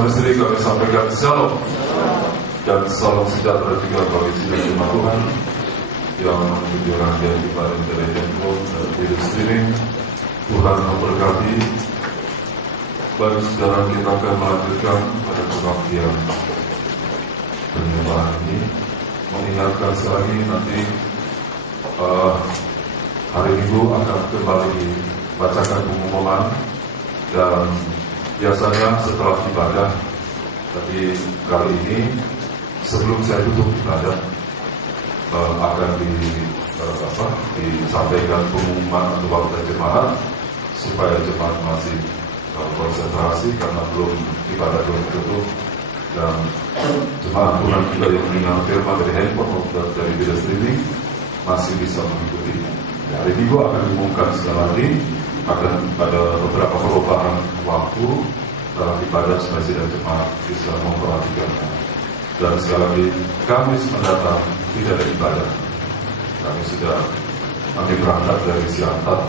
suami istri kami sampaikan shalom dan salam sejahtera juga bagi sidang jemaat Tuhan yang mengikuti rangkaian ibadah telepon dan video streaming. Tuhan memberkati. Baik saudara, kita akan melanjutkan pada kebaktian penyembahan ini. Mengingatkan sekali lagi nanti hari Minggu akan kembali dibacakan pengumuman dan biasanya setelah ibadah. Tapi kali ini sebelum saya tutup ibadah akan disampaikan pengumuman untuk waktu jemaat supaya jemaat masih konsentrasi karena ibadah belum tutup, dan jemaat Tuhan juga yang mendengar firman dari handphone maupun dari video streaming masih bisa mengikuti. Hari Minggu akan diumumkan sekali lagi, akan ada beberapa perubahan waktu dalam ibadah supaya sidang jemaat bisa memperhatikannya. Dan sekali lagi, Kamis mendatang tidak ada ibadah. Kami berangkat dari Siantar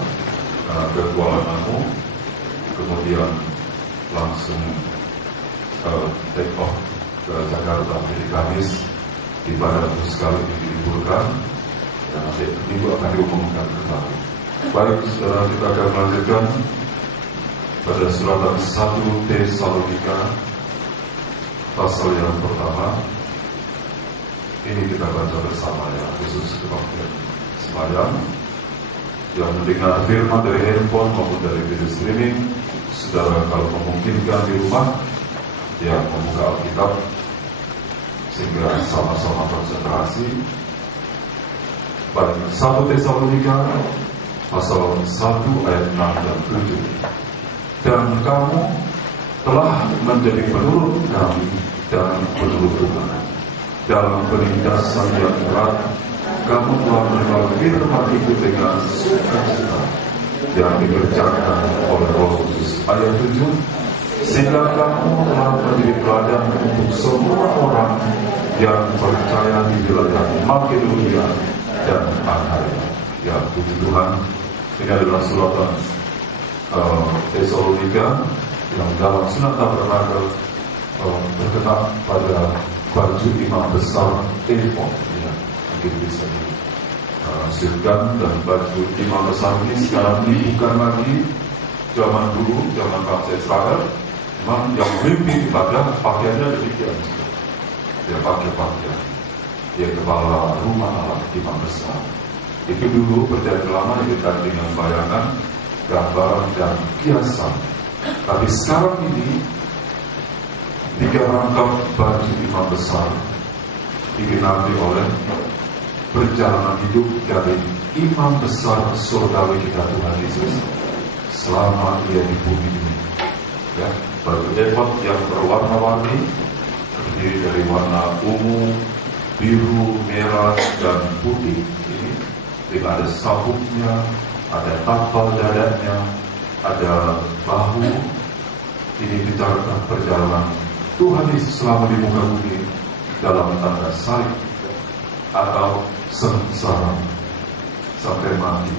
ke Kuala Namu, kemudian langsung take off ke Jakarta. Jadi Kamis ibadah itu sekali diliburkan dan nanti Minggu akan diumumkan kembali. Baik saudara, kita akan melanjutkan pada suratan 1 Tesalonika pasal yang pertama. Ini kita baca bersama ya, khusus kebaktian sembahyang. Yang mendengar firman dari handphone maupun dari video streaming, saudara kalau memungkinkan di rumah, ya membuka Alkitab sehingga sama-sama konsentrasi. Baik, 1 Tesalonika pasal 1 ayat 6 dan 7. Dan kamu telah menjadi penurut kami dan penurut Tuhan. Dalam penindasan yang berat, kamu telah menerima firman itu dengan sukacita yang dikerjakan oleh Roh Kudus. Ayat 7, sehingga kamu telah menjadi teladan untuk semua orang yang percaya di wilayah Makedonia dan Akhaia. Ya, puji Tuhan, ini adalah suratan Tesalonika yang dalam Sunat Tabernakel terkena pada baju imam besar efod, ya, mungkin bisa dihasilkan. Dan baju imam besar ini sekarang bukan lagi zaman dulu, zaman bangsa Israel. Memang yang memimpin ibadah pakaiannya demikian, dia pakai pakaian, dia kepala rumah Allah, imam besar. Itu dulu perjanjian lama identik dengan bayangan, gambaran dan kiasan. Tapi sekarang ini 3 rangkap baju imam besar digenapi oleh perjalanan hidup dari imam besar surgawi kita Tuhan Yesus selama ia di bumi ini. Ya, baju efod yang berwarna-warni terdiri dari warna ungu, biru, merah, dan putih. Ini ada sabuknya, ada tapal dadanya, ada bahu. Ini bicara perjalanan Tuhan Yesus selama di muka bumi dalam tanda salib atau sengsara sampai mati.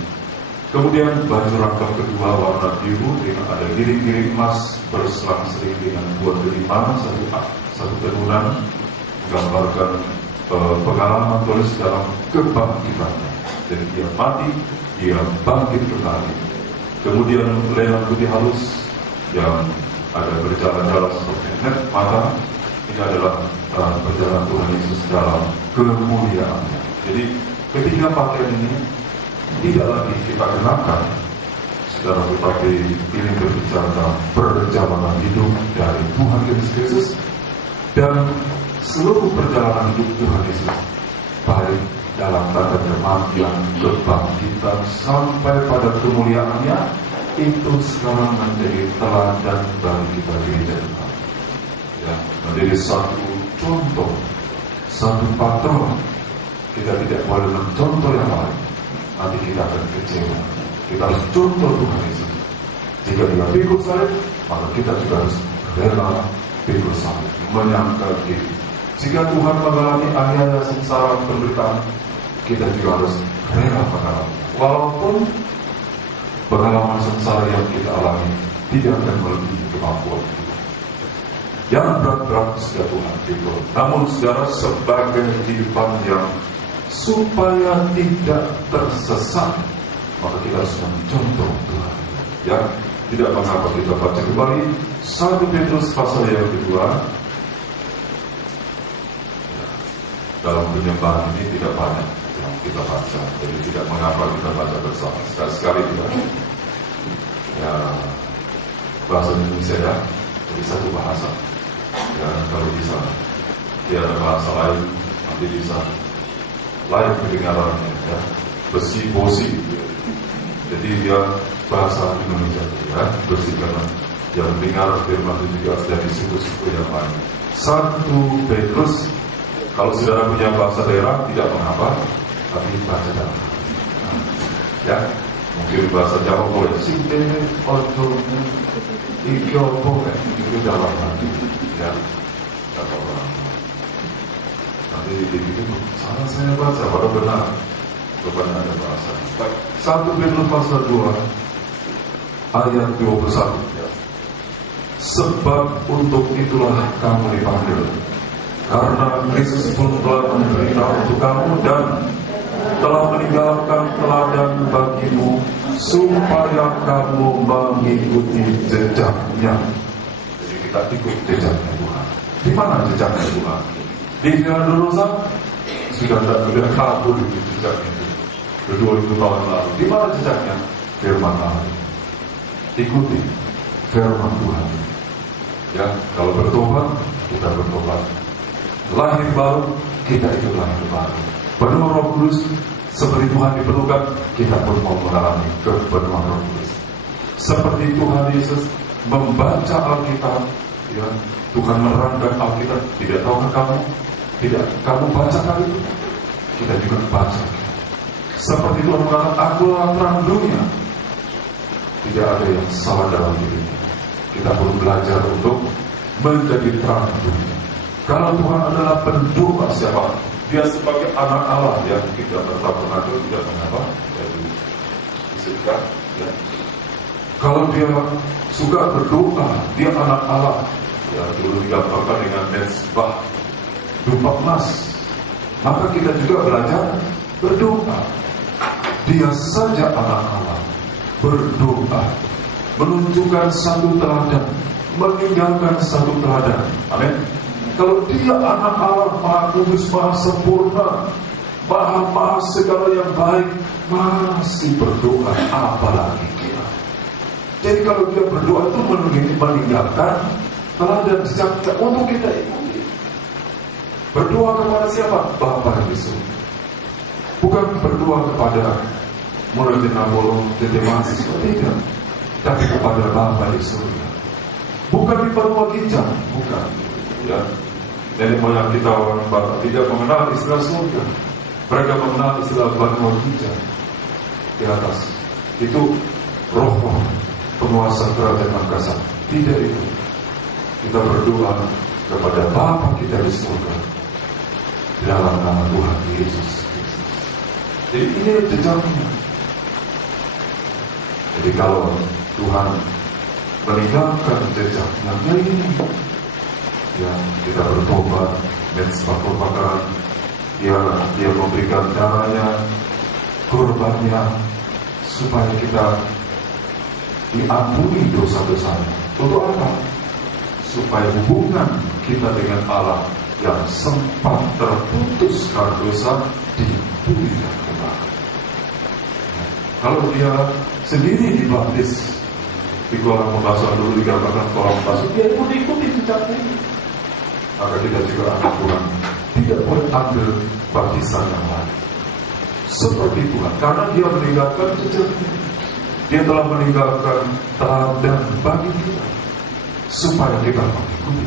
Kemudian baju rangkap kedua warna biru dengan ada giring-giring emas berselang-seling dengan 2 delima, satu tenunan menggambarkan pengalaman tulis dalam kebangkitannya. Jadi dia mati, dia bangkit kembali. Kemudian lelang putih halus yang ada berjalan-jalan seperti net mata. Ini adalah perjalanan Tuhan Yesus dalam kemuliaannya. Jadi ketika pakaian ini tidak lagi kita kenakan, saudara, tetapi ini berbicara tentang perjalanan hidup dari Tuhan Yesus Kristus, dan seluruh perjalanan hidup Tuhan Yesus, baik dalam tanda kematian, kebangkitan sampai pada kemuliaannya, itu sekarang menjadi teladan bagi kita gereja Tuhan. Ya, menjadi satu contoh, satu patron. Kita tidak boleh mencontoh yang lain, nanti kita akan kecewa. Kita harus contoh Tuhan Yesus. Jika dia pikul salib, maka kita juga harus rela pikul salib, menyangkal diri. Jika Tuhan mengalami aniaya, sengsara, penderitaan, kita juga harus rela mengalami. Walaupun pengalaman sengsara yang kita alami tidak akan melebihi kemampuan kita. yang berat-berat sudah Tuhan pikul. Namun saudara, sebagai kehidupan yang supaya tidak tersesat, maka kita harus mencontoh Tuhan. Ya, tidak mengapa kita baca kembali 1 Petrus pasal yang kedua. Dalam penyembahan ini tidak banyak yang kita baca, jadi tidak mengapa kita baca bersama. Sekali-sekali kita ya bahasa Indonesia ya, jadi satu bahasa. Ya, kalau bisa dia ada bahasa lain, nanti bisa lain kedengarannya ya, besi bosi. Jadi dia bahasa Indonesia ya, bersih karena yang dengar firman itu juga dari suku-suku yang lain. 1 Petrus, kalau saudara punya bahasa daerah tidak mengapa, tapi bahasa dalam ya, mungkin bahasa Jawa boleh sintene ojo ikyopo itu dalam hati ya, kata orang nanti begitu salah saya baca baru benar rupanya ada bahasa. 1 Petrus pasal 2 ayat 21 ya. Sebab untuk itulah kamu dipanggil, karena Kristus pun telah menderita untuk kamu dan telah meninggalkan teladan bagimu, supaya kamu mengikuti jejaknya. Jadi kita ikut jejaknya Tuhan. Di mana jejaknya Tuhan? Di Firman Dosa sudah kabur di jejak itu. 2000 tahun lalu. Di mana jejaknya? Firman Allah. Ikuti firman Tuhan. Ya, kalau bertobat, kita bertobat. Lahir baru, kita ikut lahir baru. Penuh Roh Kudus, seperti Tuhan diperlukan, kita pun mau mengalami kepenuhan Roh Kudus. Seperti Tuhan Yesus membaca Alkitab, ya, Tuhan menerangkan Alkitab. Tidak tahukah kamu? Tidak, kamu baca kali itu, kita juga baca. Seperti Tuhan mengatakan, akulah terang dunia. Tidak ada yang salah dalam dirinya. Kita perlu belajar untuk menjadi terang dunia. Kalau Tuhan adalah pendoa siapa? Dia sebagai anak Allah yang tidak bertabernakel, tidak mengapa, jadi disebutkan. Ya. Kalau dia suka berdoa, dia anak Allah. Ya, dulu digambarkan dengan mezbah dupa emas. Maka kita juga belajar berdoa. Dia saja anak Allah, berdoa, menunjukkan satu teladan, meninggalkan satu teladan. Amin. Kalau dia anak Allah, Maha Kudus, Maha Sempurna, Maha segala yang baik, masih berdoa, apalagi kita. Jadi kalau dia berdoa itu meninggalkan teladan sejak untuk kita ikuti. Berdoa kepada siapa? Bapa yang di surga. Bukan berdoa kepada murid Napolo, Tete mahasiswa, tidak. Tapi kepada Bapa di surga. Bukan di Padua Ginjal, bukan. Ya, nenek moyang kita orang Batak tidak mengenal istilah surga. Mereka mengenal istilah Padua Ginjal. Di atas itu roh penguasa kerajaan angkasa. Tidak itu. Kita berdoa kepada Bapa kita di surga dalam nama Tuhan Yesus Kristus. Jadi ini jejaknya. Jadi kalau Tuhan meninggalkan jejaknya ini, ya, kita bertobat, mezbah pembakaran, dia memberikan darahnya, korbannya, supaya kita diampuni dosa-dosanya. Untuk apa? Supaya hubungan kita dengan Allah yang sempat terputus karena dosa dipulihkan kembali. Kalau dia sendiri dibaptis di kolam pembasuhan dulu digambarkan kolam pembasuhan, dia ikuti jejaknya. Maka kita juga anak Tuhan tidak boleh ambil baptisan yang lain seperti Tuhan, karena dia meninggalkan jejaknya. Dia telah meninggalkan teladan bagi kita supaya kita mengikuti.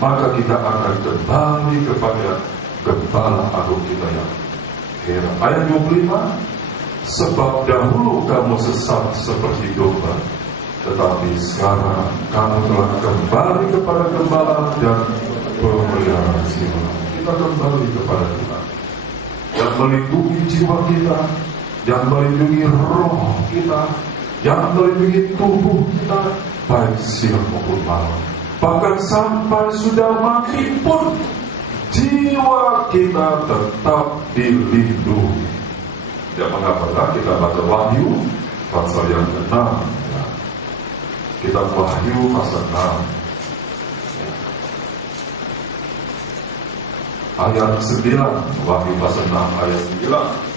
Maka kita akan kembali kepada Gembala Agung kita yang heran. Ayat 25, sebab dahulu kamu sesat seperti domba, tetapi sekarang kamu telah kembali kepada Gembala dan pemelihara jiwa. Kita kembali kepada Tuhan yang melindungi jiwa kita, yang melindungi roh kita, yang melindungi tubuh kita, baik siang maupun malam. Bahkan sampai sudah mati pun jiwa kita tetap dilindungi. Ya, mengapa kita baca Wahyu pasal yang ke-6, ya. Kitab Wahyu pasal 6, ya. Ayat 9, Wahyu pasal 6 ayat 9.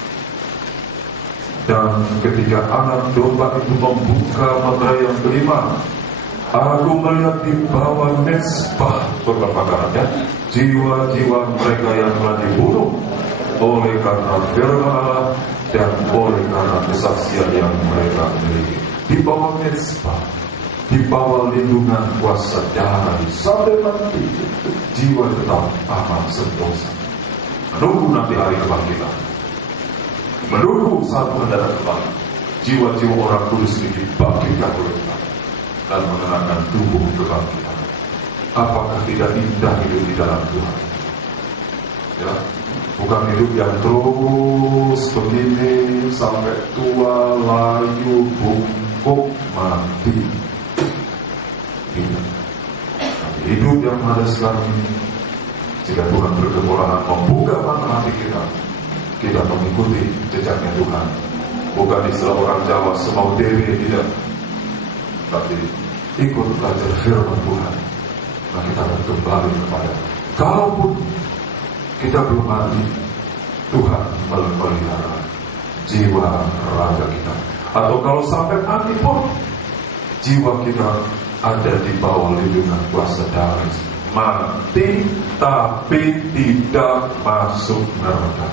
Dan ketika anak domba itu membuka meterai yang kelima, aku melihat di bawah mezbah perbakarannya jiwa-jiwa mereka yang telah dibunuh oleh karena firman Allah dan oleh karena kesaksian yang mereka miliki. Di bawah mezbah, di bawah lindungan kuasa darah sampai mati, jiwa tetap aman sentosa, menunggu nanti hari kebangkitan, menunggu saat mendarat kembali. Jiwa-jiwa orang kudus ini dibangkitkan oleh Tuhan dan mengenakan tubuh kebangkitan. Apakah tidak indah hidup di dalam Tuhan? Ya, bukan hidup yang terus begini sampai tua, layu, bungkuk, mati. Tidak. Hidup yang ada sekarang ini, jika Tuhan berkemuliaan membuka mata hati kita, kita mengikuti jejaknya Tuhan. Bukan istilah orang Jawa semau dewi, tidak, tapi ikut belajar firman Tuhan. Nah, kita akan kembali kepada, kalaupun kita belum mati, Tuhan memelihara jiwa raga kita. Atau kalau sampai mati pun, jiwa kita ada di bawah lindungan kuasa darah. Mati tapi tidak masuk neraka.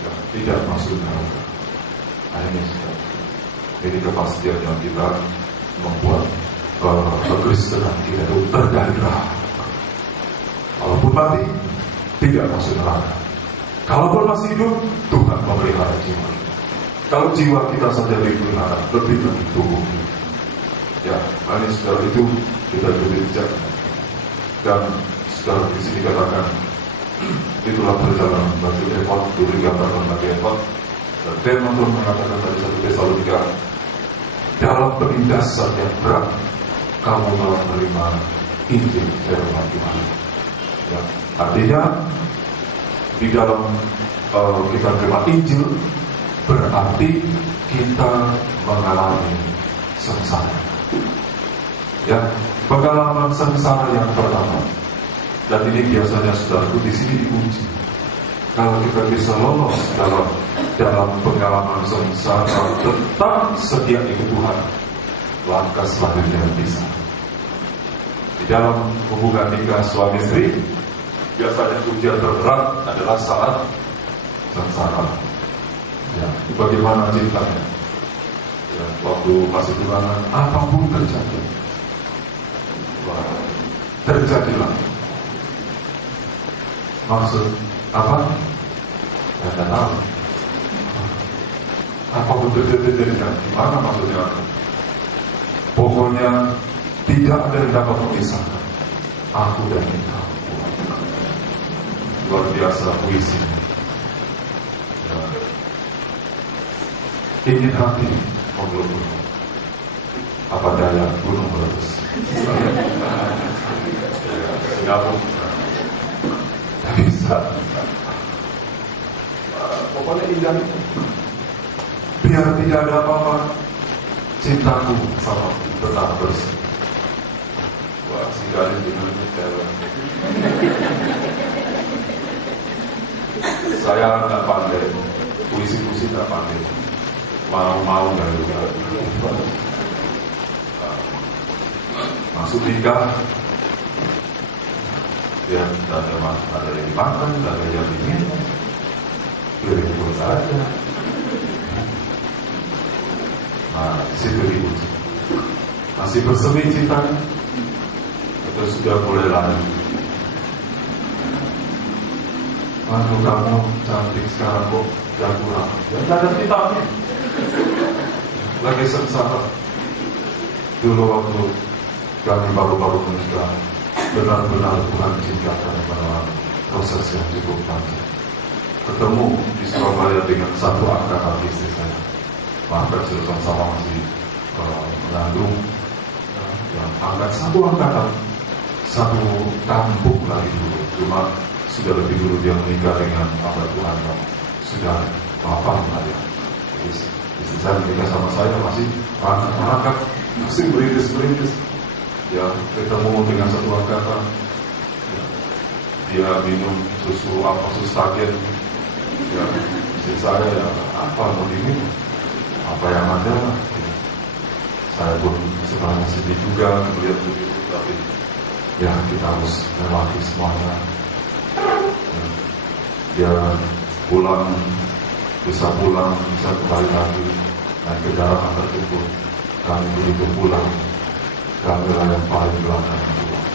Ya, tidak masuk neraka. Nah, ini kepastian yang kita membuat kekristenan kita itu tergairah. Kalaupun mati, tidak masuk neraka. Kalaupun masih hidup, Tuhan memelihara jiwa. Kalau jiwa kita saja dipelihara, lebih lagi tubuh kita. Ya, ini setelah itu kita bijak. Dan setelah di sini katakan, itulah perjalanan batu Efod, dulu digambarkan batu Efod. Dan firman Tuhan mengatakan dari 1 Tesalonika, dalam penindasan yang berat, kamu telah menerima Injil firman Tuhan. Ya, artinya di dalam kita menerima Injil berarti kita mengalami sengsara. Ya, pengalaman sengsara yang pertama, dan ini biasanya saudaraku di sini diuji. Kalau kita bisa lolos dalam pengalaman sengsara, tetap setia ikut Tuhan, langkah selanjutnya bisa. Di dalam hubungan nikah suami istri, biasanya ujian terberat adalah saat sengsara. Ya, bagaimana cintanya? Ya, waktu masih tunangan, apapun terjadi, terjadilah. Maksud apa? Tidak tahu. Apapun terjadi, gimana maksudnya? Pokoknya tidak ada yang dapat memisahkan aku dan engkau. Luar biasa puisi. Ya. Ingin hati mengelur, apa daya gunung meletus. Gabung, tak bisa. Pokoknya indah. Biar tidak ada apa-apa, cintaku sama tetap bersih. Wah, si Galil dengan cewek. Saya nggak pandai, puisi-puisi nggak pandai. Mau nggak juga. Masuk nikah, ya ada yang dimakan, ada yang diminum, pilih pun saja. Nah, di situ diuji. Masih bersemi cintanya, atau sudah mulai lari? Aduh, kamu cantik sekarang kok, jangan kurang. Ya, tidak ada cintanya. Lagi sengsara. Dulu waktu kami baru-baru menikah, benar-benar Tuhan cintakan dalam proses yang cukup panjang. Ketemu di Surabaya dengan satu angkatan istri saya, bahkan sudah sama masih mengandung. yang angkat satu angkatan, satu kampung lagi dulu. Cuma sudah lebih dulu dia menikah dengan hamba Tuhan yang sudah mapan lah ya. Istri saya menikah sama saya masih angkat, masih berintis. Ya, ketemu dengan satu angkatan. Ya, dia minum susu stagen. Ya, istri saya ya apa mau diminum? Apa yang ada? Ya. Saya pun sebenarnya sedih juga melihat begitu, tapi ya kita harus lewati semuanya. Ya, dia pulang, bisa kembali lagi naik kendaraan terjemput. Kami begitu pulang, kami lah yang paling belakang pulang.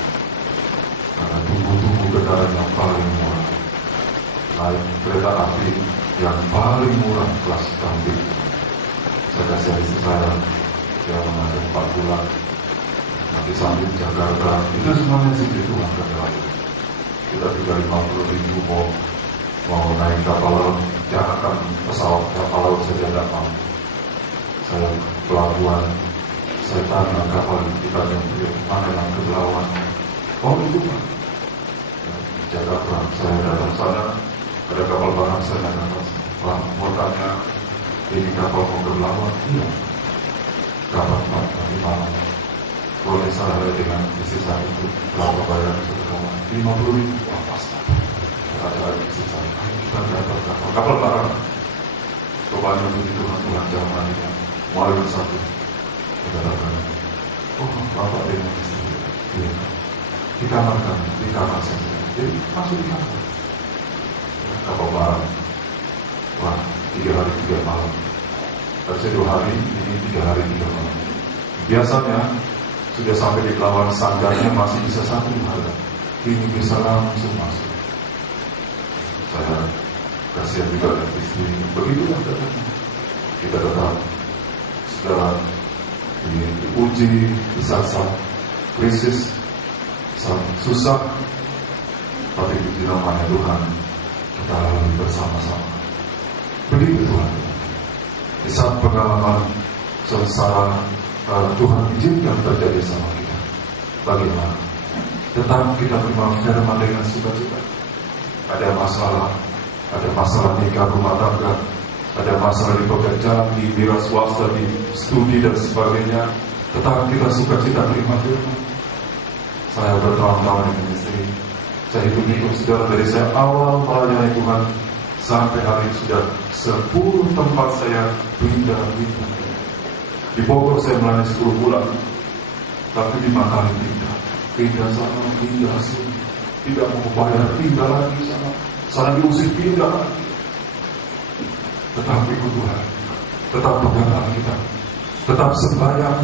Karena tunggu kendaraan yang paling murah, naik kereta api yang paling murah kelas kambing. Saya kasih istri saya yang mengandung 4 bulan, nanti sambil Jakarta, itu semuanya sih itu angkat lain. Kita juga 50.000 mau naik kapal laut, jangan pesawat kapal laut saja tidak mampu. Saya pelabuhan, saya tanya kapal kita yang mana yang ke Belawan. Oh itu Pak, Jakarta. Saya datang sana, ada kapal barang, saya datang Pak, mau tanya ini kapal mau ke Belawan? Iya. Kapan Pak, nanti malam. Boleh saya dengan istri saya itu berapa bayar satu kawan? 50.000. Wah pas Pak. Ada istri saya, kita dapat kapal barang. Rupanya begitu Tuhan zaman ini. Mulai bersatu. Kita datang. Oh Bapak dengan istri. Iya. Di kamar kami, di kamar saja. Jadi masuk di kamar. Kapal barang. Wah 3 hari 3 malam. Harusnya 2 hari, ini 3 hari 3 malam. Biasanya sudah sampai di Belawan, sanggahnya masih bisa 1 hari. Ini bisa langsung masuk. Saya kasihan juga dengan istri. Begitulah katanya. Kita tetap sudah diuji, disasar, krisis, susah, tapi di namanya Tuhan kita lalui bersama-sama. Begitu Tuhan. Di saat pengalaman sengsara Tuhan izinkan terjadi sama kita, bagaimana? Tetap kita terima firman dengan sukacita. Ada masalah nikah rumah tangga, ada masalah di pekerjaan, di wira swasta, di studi dan sebagainya. Tetap kita sukacita terima firman. Saya bertahun-tahun dengan istri. Saya hitung saudara dari saya awal melayani Tuhan sampai hari ini sudah 10 tempat saya pindah. Di Bogor saya melayani 10 bulan, tapi 5 kali pindah sana, pindah sini, tidak mau bayar, pindah lagi sana diusir, pindah lagi. Tetap ikut Tuhan, tetap pegang kita, tetap sembahyang.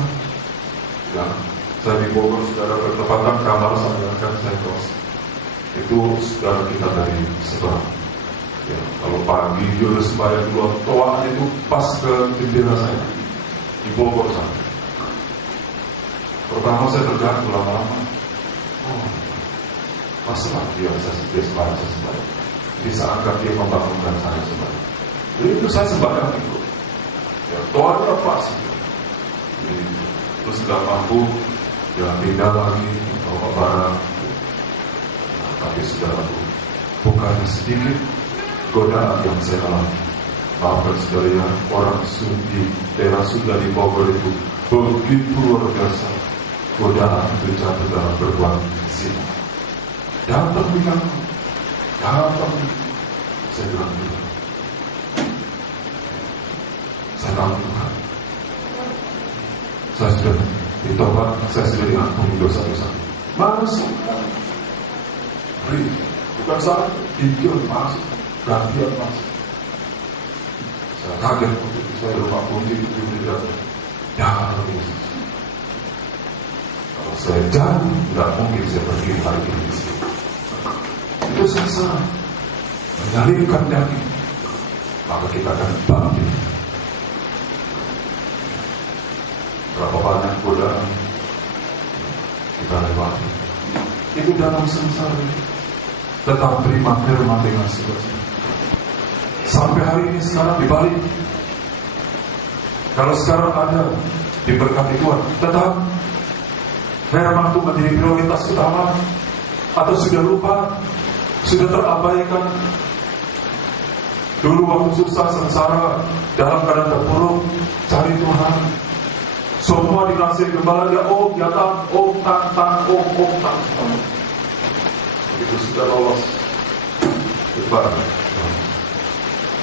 Ya, saya di Bogor saudara bertepatan kamar saya akan saya kos. Itu saudara kita dari seberang. Ya, kalau pagi dia udah sembahyang dulu, toa itu pas ke jendela saya di Bogor sana. Pertama saya terganggu lama-lama. Oh, pasrah dia sembahyang. Bisa angkat dia membangunkan saya sembahyang. Jadi itu saya sembahyang itu. Ya, toanya pas. Jadi, terus tidak mampu, ya pindah lagi, bawa barang. Nah, tapi sudah lalu, bukan sedikit godaan yang saya alami. Maafkan saudara ya, orang di daerah Sunda di Bogor itu begitu luar biasa. Godaan itu jatuh dalam berbuat zina. Datang di kantor, saya bilang Tuhan, saya tahu Tuhan, saya sudah ditobat, saya sudah diampuni dosa-dosa. Masuk, bukan salah, itu masuk, gantian masuk. Saya kaget waktu itu, saya lupa kunci itu tidak. Ya Yesus, kalau saya jadi, tidak mungkin saya berdiri hari ini. Itu sengsara, menyalibkan daging, maka kita akan bangkit. Berapa banyak godaan kita lewati. Itu dalam sengsara. Tetap terima firman dengan sukacita. Sampai hari ini sekarang dibalik. Kalau sekarang ada diberkati Tuhan, tetap firman itu menjadi prioritas utama? Atau sudah lupa? Sudah terabaikan? Dulu waktu susah, sengsara, dalam keadaan terpuruk, cari Tuhan. Semua dikasih gembala, dia tang, tang. Begitu sudah lolos,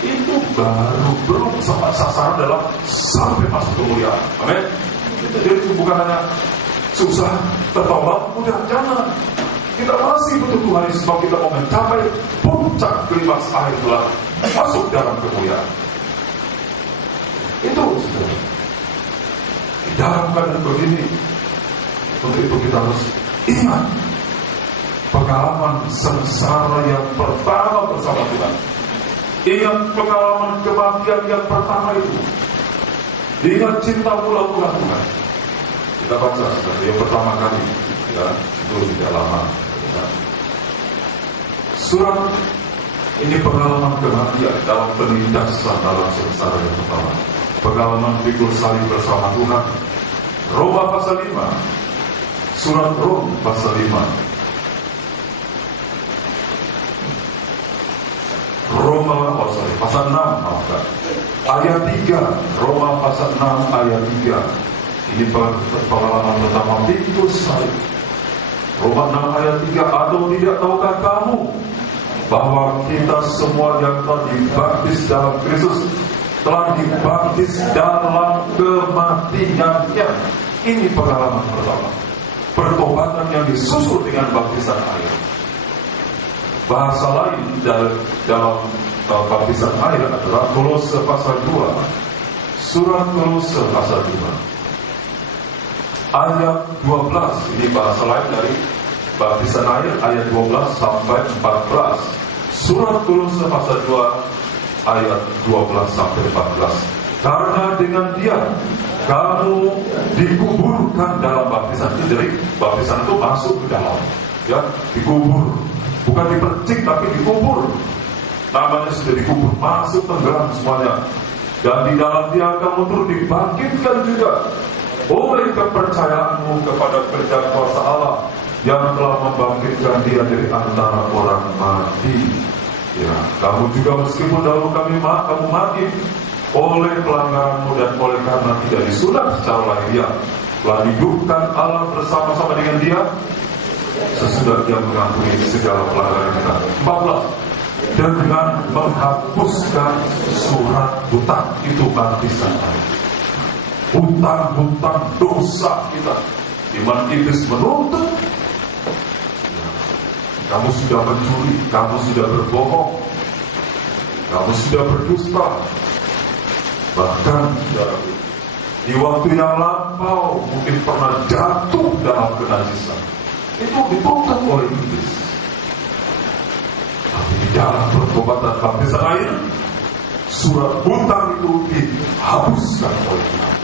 itu baru belum sampai sasaran dalam sampai masuk kemuliaan. Amin. Jadi bukan hanya susah, tertolong, udah jangan. Kita masih butuh Tuhan sebab kita mau mencapai puncak klimaks akhir telah masuk dalam kemuliaan. Itu sudah. Di dalam keadaan begini, untuk itu kita harus ingat pengalaman sengsara yang pertama bersama Tuhan. Ingat pengalaman kematian yang pertama itu. Ingat cinta mula-mula Tuhan. Kita baca sebenarnya yang pertama kali, ya, itu tidak lama. Ya. Surat ini pengalaman kematian dalam penindasan dalam sengsara yang pertama. Pengalaman pikul salib bersama Tuhan. Roma pasal 5. Surat Rom pasal 5. Pasal 6, maafkan. Ayat 3, Roma pasal 6 ayat 3. Ini pengalaman pertama pikul salib. Roma 6 ayat 3. Atau tidak tahukah kamu bahwa kita semua yang telah dibaptis dalam Kristus telah dibaptis dalam kematiannya. Ini pengalaman pertama. Pertobatan yang disusul dengan baptisan air. Bahasa lain dalam baptisan air adalah Kolose pasal 2. Surat Kolose pasal 2 ayat 12. Ini bahasa lain dari baptisan air ayat 12 sampai 14. Surat Kolose pasal 2 ayat 12 sampai 14. Karena dengan Dia kamu dikuburkan dalam baptisan itu. Jadi baptisan itu masuk ke dalam, ya, dikubur, bukan dipercik tapi dikubur. Namanya sudah dikubur, masuk tenggelam semuanya. Dan di dalam Dia kamu turut dibangkitkan juga oleh kepercayaanmu kepada kerja kuasa Allah yang telah membangkitkan Dia dari antara orang mati. Ya, kamu juga meskipun dahulu kamu mati oleh pelanggaranmu dan oleh karena tidak disunat secara lahiriah, telah hidupkan Allah bersama-sama dengan Dia sesudah Dia mengampuni segala pelanggaran kita. 14. Dengan menghapuskan surat hutang, itu baptisan air. Hutang-hutang dosa kita, di mana iblis menuntut. Kamu sudah mencuri, kamu sudah berbohong, kamu sudah berdusta, bahkan di waktu yang lampau mungkin pernah jatuh dalam kenajisan. Itu dituntut oleh iblis. Tapi di dalam pertobatan baptisan air, surat hutang itu dihapuskan oleh Tuhan.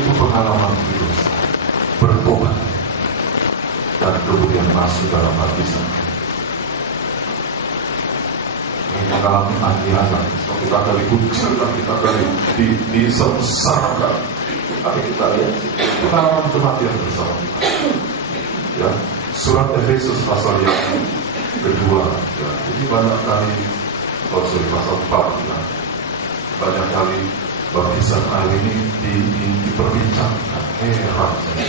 Itu pengalaman virus bertobat dan kemudian masuk dalam baptisan. Ini mengalami akhirnya, kita akan dikucilkan, kita akan disengsarakan. Tapi kita lihat pengalaman kematian bersama. Ya, surat Efesus pasal yang kedua, ya, ini banyak kali, pasal 4, ya, banyak kali baptisan air ini diperbincangkan. Heran saya.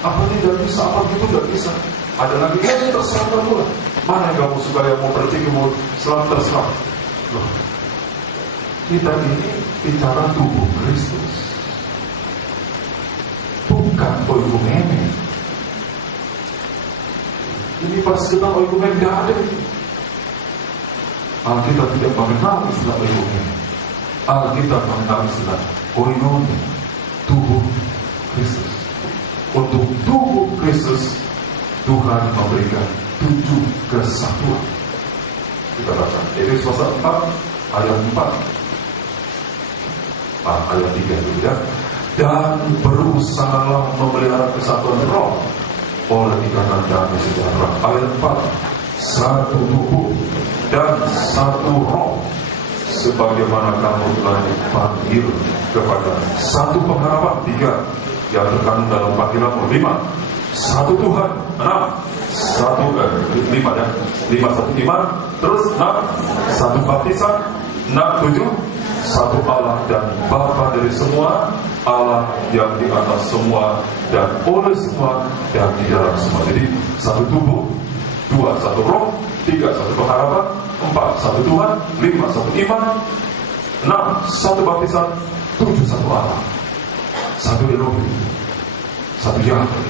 Apa ini tidak bisa, apa itu tidak bisa. Ada lagi yang terserah pula. Mana yang kamu suka, yang mau pergi kamu selalu terserah. Loh, kita ini bicara tubuh Kristus, bukan oikumene. Ini pas kita oikumene tidak ada. Alkitab tidak mengenal istilah oikumene. Alkitab mengenal istilah koinonia, tubuh Kristus. Untuk tubuh Kristus, Tuhan memberikan 7 kesatuan. Kita baca Efesus pasal 4 ayat 4 ayat 3 itu, ya. Dan berusahalah memelihara kesatuan roh oleh ikatan damai sejahtera. Ayat 4, satu tubuh dan satu roh, sebagaimana kamu telah dipanggil kepada satu pengharapan. 3, yang terkandung dalam panggilanmu. 5. Satu Tuhan. 6. Satu 5 dan 5 satu iman. Terus 6. Satu baptisan. 6 7. Satu Allah dan Bapa dari semua, Allah yang di atas semua dan oleh semua dan di dalam semua. Jadi satu tubuh, 2 satu roh, 3 satu pengharapan, 4 satu Tuhan, 5 satu iman, 6 satu baptisan, 7 satu Allah, satu Elohim, satu Yahweh.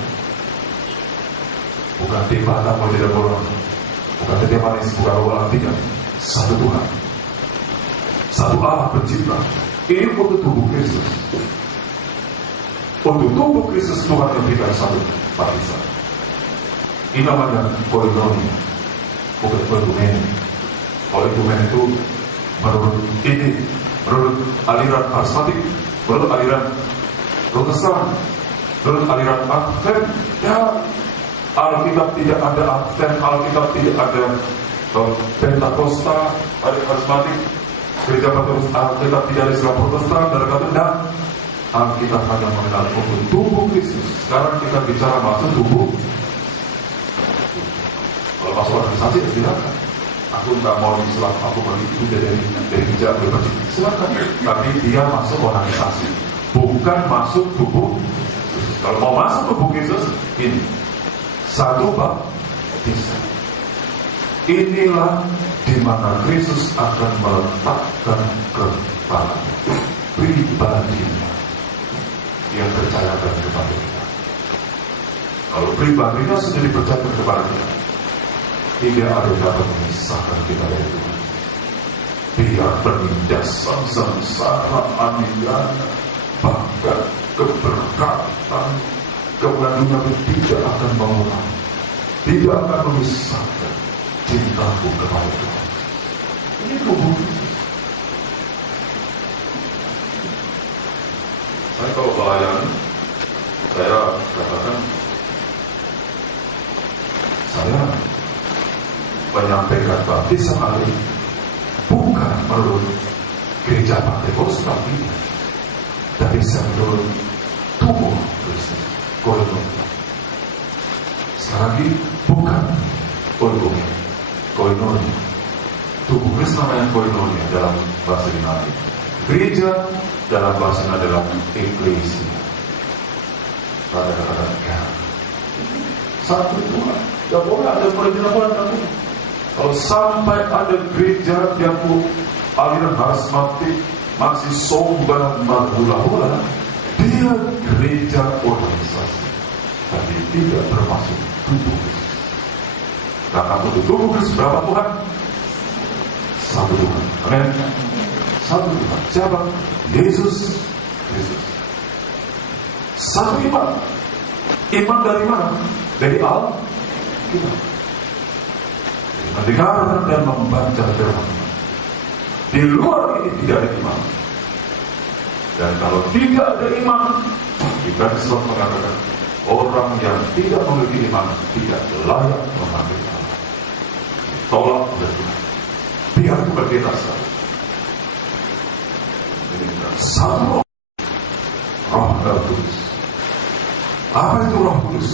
Bukan tiba nama tidak bolong, bukan tiap manis, bukan olah tidak. Satu Tuhan, satu Allah pencipta. Ini untuk tubuh Kristus. Untuk tubuh Kristus Tuhan memberikan satu baptisan. Ini namanya koinonia, bukan koinomen. Kalau ekumen itu menurut aliran karismatik, menurut aliran Protestan, menurut aliran Advent, ya Alkitab tidak ada Advent, Alkitab tidak ada Pentakosta, ada karismatik, gereja Katolik, Alkitab tidak ada Islam Protestan, dan kata Alkitab hanya mengenal tubuh Kristus. Sekarang kita bicara masuk tubuh. Kalau masuk organisasi ya silakan. Aku nggak mau di Islam, aku mau itu dari hijab berbaca. Silakan. Tapi dia masuk organisasi, bukan masuk tubuh Kristus. Kalau mau masuk tubuh Kristus, ini satu baptisan. Inilah di mana Kristus akan meletakkan kepalanya, pribadinya yang percayakan kepada kita. Kalau pribadinya sudah dipercayakan kepada kita, tidak ada yang dapat memisahkan kita dari Tuhan. Biar penindasan, sengsara, aniaya, bahkan keberkatan, kemudian tidak akan mengurangi, tidak akan memisahkan cintaku kepada Tuhan. Ini tubuh Kristus. Saya kalau melayani, saya katakan, saya menyampaikan baptisan air bukan menurut gereja Pentakosta, tapi saya menurut tubuh Kristus, koinonia. Sekali lagi, bukan koinonia. Tubuh Kristus namanya koinonia dalam bahasa Yunani. Gereja dalam bahasa adalah eklesia. Kata-kata satu Tuhan. Tidak boleh ada perbedaan. Kalau sampai ada gereja yang aliran karismatik masih sombong berhula-hula, dia gereja organisasi, tapi tidak termasuk tubuh Kristus. Karena untuk tubuh Kristus berapa Tuhan? Satu Tuhan. Amin. Satu Tuhan. Siapa? Yesus Kristus. Satu iman. Iman dari mana? Dari Allah. Kita mendengar dan membaca firman. Di luar ini tidak ada iman. Dan kalau tidak ada iman, kita Islam mengatakan orang yang tidak memiliki iman tidak layak memanggil Allah. Tolak oleh Tuhan. Biar Tuhan kita sekali. Satu roh dalam Kudus. Apa itu roh kudus?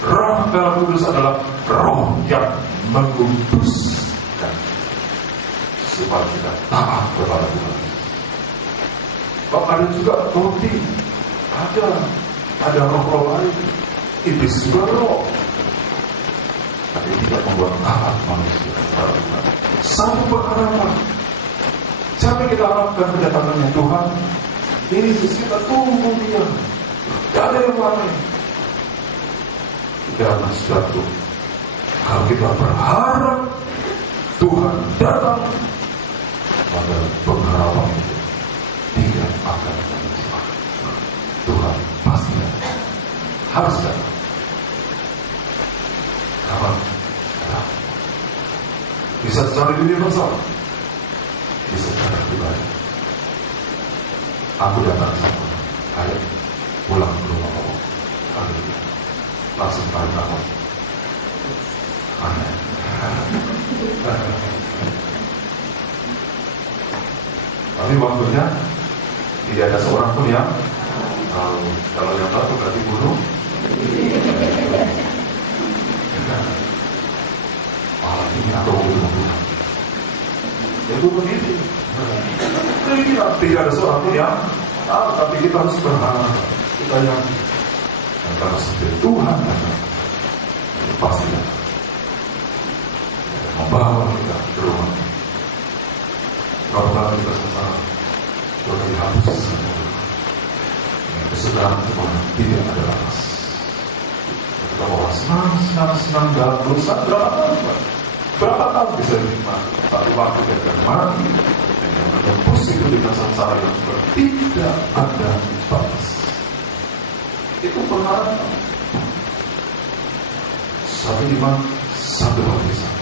Roh dalam Kudus adalah roh yang menguduskan supaya kita taat kepada Tuhan. Kalau ada juga roti, ada roh-roh lain, iblis juga roh, tapi tidak membuat taat manusia kepada Tuhan. Satu pengharapan. Sampai kita harapkan kedatangannya Tuhan, ini kita tunggu dia. Tidak ada yang lain. Jangan jatuh. Kalau kita berharap Tuhan datang, maka pengharapan itu tidak akan mencapai. Tuhan pasti datang. Harus datang. Kapan? Bisa secara universal, bisa secara pribadi. Aku datang sama ayo pulang ke rumah Allah. Haleluya. Langsung tarik nafas. Amin. Tapi waktunya tidak ada seorang pun yang tahu. Kalau yang satu berarti bunuh. Malah ini atau bunuh. Ya bunuh diri. Tidak ada seorang pun yang tapi kita harus berharap. Kita yang antara sendiri Tuhan pasti membawa kita ke rumah. Kalau kali kita sengsara, kita dihapus semua. Kesudahan semua tidak ada batas. Kita bawa senang dalam dosa berapa tahun bisa dinikmati? Satu waktu kita mati dan yang menembus itu dengan sengsara yang tidak ada batas. Itu pengharapan. Satu iman, satu baptisan.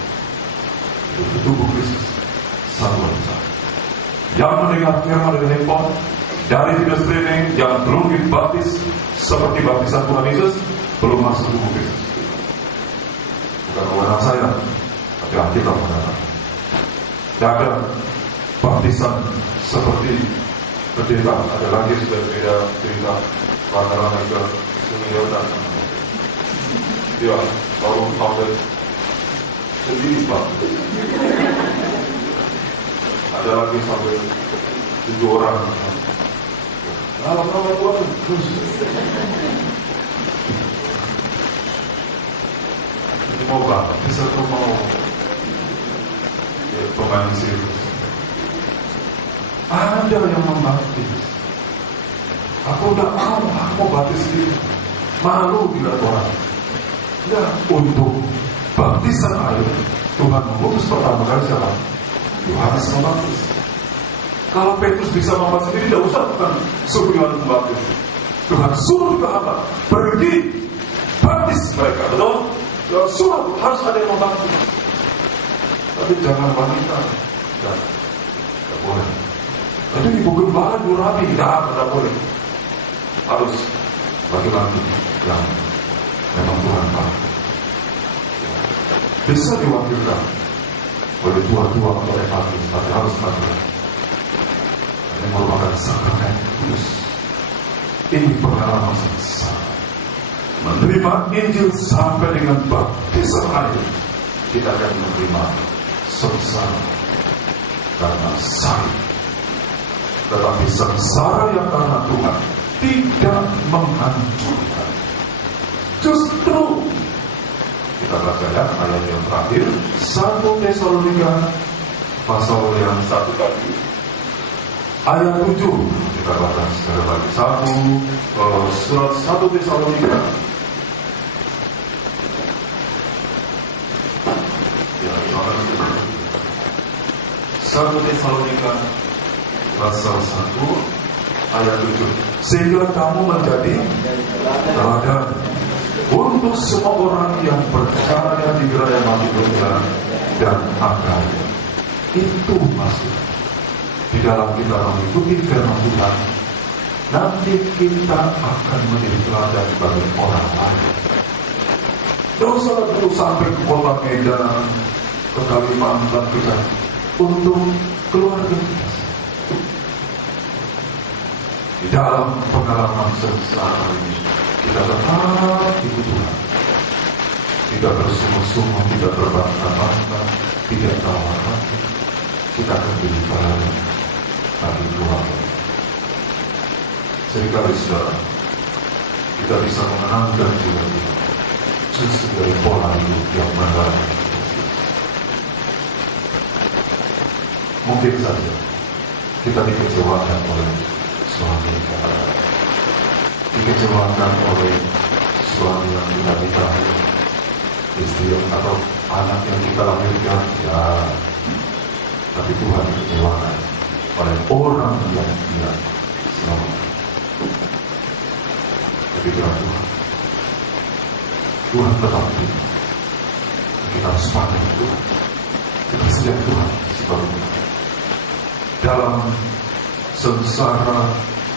Itu tubuh Kristus, satu baptisan. Yang mendengar firman dari handphone, dari video streaming yang belum dibaptis seperti baptisan Tuhan Yesus, belum masuk tubuh Kristus. Bukan kewenangan saya, tapi Alkitab mengatakan. Ada baptisan seperti pendeta, ada lagi sudah beda cerita Pangeran ke Sungai Yordan. Dia baru sampai sendiri Pak. Ada lagi sampai 7 orang. Nama Tuhan terus. Ini mau banget, bisa tuh mau ya, pemain sirkus. Ada yang membaptis. Aku udah mau baptis sendiri. Malu bila orang. Ya, untuk baptisan air Tuhan mengutus pertama kali siapa? Yohanes Pembaptis. Kalau Petrus bisa membaptis sendiri, tidak usah bukan suruh Yohanes Pembaptis. Tuhan suruh juga apa? Pergi baptis mereka, betul? Tuhan suruh harus ada yang membaptis. Tapi jangan wanita, tidak boleh. Tapi ibu gembala rapi, tidak boleh. Harus laki-laki yang memang Tuhan pakai. Bisa diwakilkan oleh tua-tua atau evangelis, tapi harus laki-laki. Ini merupakan sakramen kudus. Ini pengalaman sengsara. Menerima Injil sampai dengan baptisan air, kita akan menerima sengsara karena salib. Tetapi sengsara yang karena Tuhan tidak menghancurkan. Justru kita baca ya ayat yang terakhir 1 Tesalonika pasal yang 1 tadi ayat 7 kita baca sekali lagi surat 1 Tesalonika ya 1 Tesalonika pasal 1 ayat 7 sehingga kamu menjadi teladan untuk semua orang yang percaya di Gereja Makedonia dan Akaya. Itu maksud di dalam kita mengikuti firman Tuhan. Nanti kita akan menjadi teladan bagi orang lain. Dosa dulu sampai ke kota Medan, ke Kalimantan kita untuk keluarga kita. Di dalam pengalaman sengsara ini kita tetap ikut Tuhan. Tidak bersungguh-sungguh, tidak berbantah-bantah, tidak tawar hati. Kita akan beri teladan bagi keluarga. Seringkali saudara, kita bisa mengenangkan juga justru dari pola hidup yang benar. Mungkin saja kita dikecewakan oleh suami kita, dikecewakan oleh suami yang kita nikahi, istri atau anak yang kita lahirkan, ya. Tapi Tuhan dikecewakan oleh orang yang dia selamatkan. Tapi Tuhan tetap hidup. Kita harus pandai Tuhan. Kita siap Tuhan sebabnya. Dalam sengsara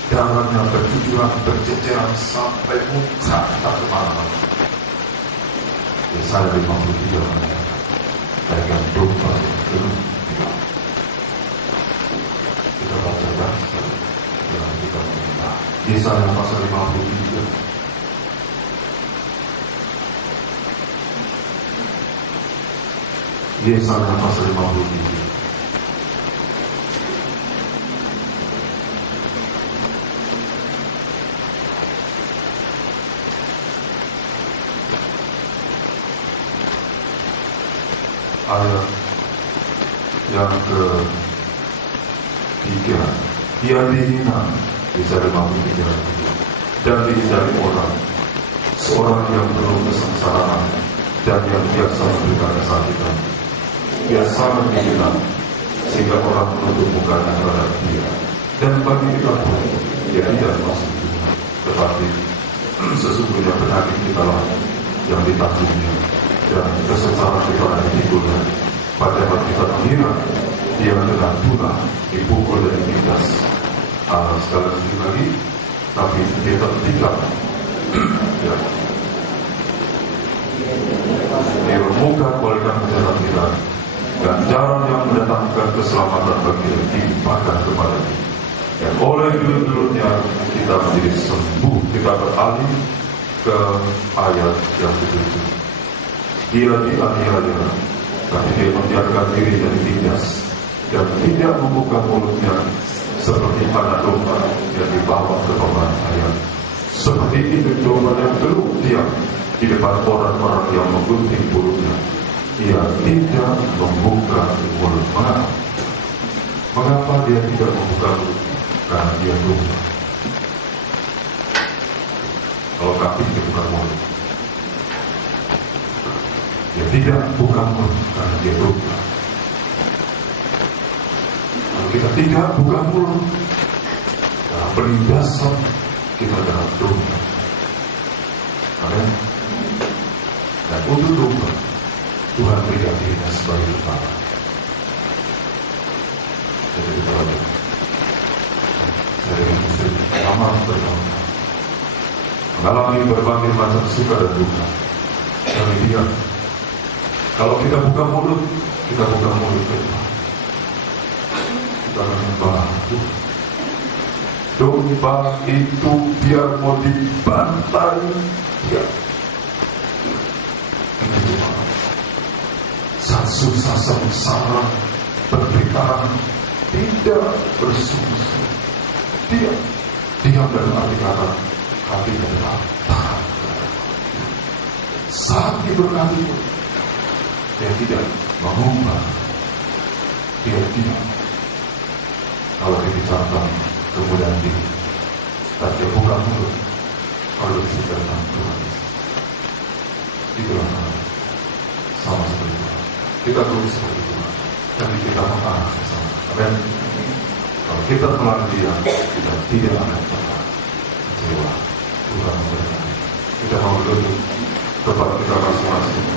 darahnya bercucuran berceceran sampai muncak tak kemana-mana. Yesaya 53 mengatakan, bagian domba yang gelap. Kita baca dan kita mengenal. Yesaya pasal 53 Yesaya pasal 53. Ayat yang ke-3. Dia dihina, Yesaya 53, dan dihindari orang, seorang yang penuh kesengsaraan dan yang biasa memberikan kesakitan. Dia sangat dihina sehingga orang menutup mukanya terhadap dia, dan bagi kita pun dia tidak masuk dunia, tetapi sesungguhnya penyakit kita lah yang ditanggung dan kesengsaraan kita yang dipikul. Padahal kita mengira dia telah punah, dipukul dan ditindas. Sekali lagi, tapi dia tertikam, ya, diremukkan oleh kejahatan kita, dan jalan yang mendatangkan keselamatan bagi kita ditimpakan kepadanya. Dan oleh gelut-gelutnya kita menjadi sembuh. Kita beralih ke ayat yang ke-7. Dia dianiaya, tapi dia membiarkan diri dan ditindas, dan tidak membuka mulutnya seperti anak domba yang dibawa ke pembantaian, seperti induk domba yang belum diam di depan orang-orang yang menggunting bulunya. Ia tidak membuka mulut. Mengapa dia tidak membuka mulut? Karena dia domba. Kalau kambing dia buka mulut. Dia tidak buka mulut karena dia domba. Kalau kita tidak buka mulut, dalam penindasan kita dalam domba. Amin. Dan untuk domba, Tuhan berikan dirinya sebagai kepala. Jadi kita saya dengan istri lama bertahun-tahun mengalami berbagai macam suka dan duka. Kami diam. Kalau kita buka mulut ke Tuhan. Kita menyembah Tuhan. Domba itu biar mau dibantai, ya. Saat susah sengsara penderitaan tidak bersungut-sungut. Diam dalam arti kata hatinya adalah tahan. Saat diberkati, dia tidak mengubah. Dia tidak. Kalau dibicarakan kemudian tapi dia buka mulut kalau disediakan Tuhan. Itulah sama seperti Tuhan. Kita tulis seperti Tuhan, tapi kita mengarah ke sana. Amin. Kalau kita melalui dia, kita tidak akan pernah kecewa. Tuhan memberkati. Kita mau duduk tempat kita masing-masing.